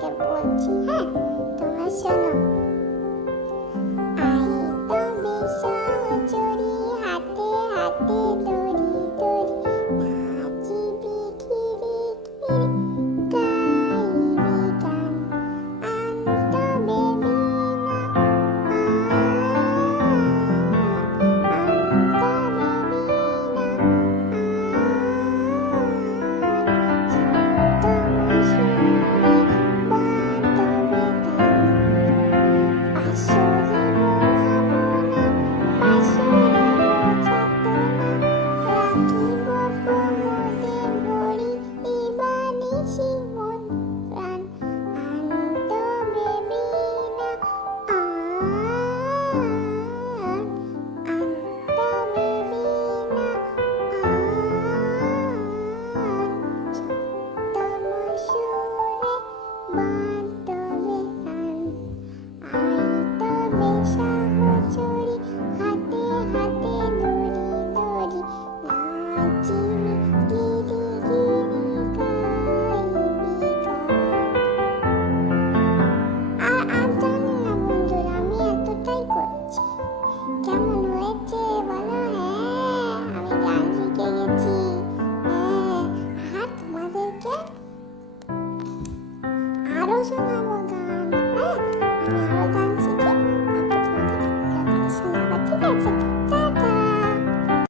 তোমাদেরকে বলছি, হ্যাঁ তোমরা শোনো। আই তবে সহচরী হাতে হাতে দড়ি দড়ি, নাচিবি খিরি খিরি, গাইবি গান, আনতবে বীণা, আনতবে বীণা, সপ্তম সুরে বাঁধবে গান। পাশরিব ভাবনা, পাশরিব চেতনা, রাখিব প্রমোদে ভরি দিবানিশি মন প্রাণ, আনতবে বীণা, আনতবে বীণা, সপ্তম সুরে বাঁধবে গান। আই তবে সহচরী হাতে হাতে দড়ি দড়ি, নাচিবি গিরি গিরি, গাইবি গান। আর জানি না বন্ধুরা, আমি এতটাই করছি। কেমন হয়েছে বলো? হ্যাঁ আমি গান শিখে গেছি। হ্যাঁ, আর তোমাদেরকে আরো শোনাবো গান। হ্যাঁ আমি আরো গান শিখে তারপর তোমাদেরকে গান শোনাবো, ঠিক আছে?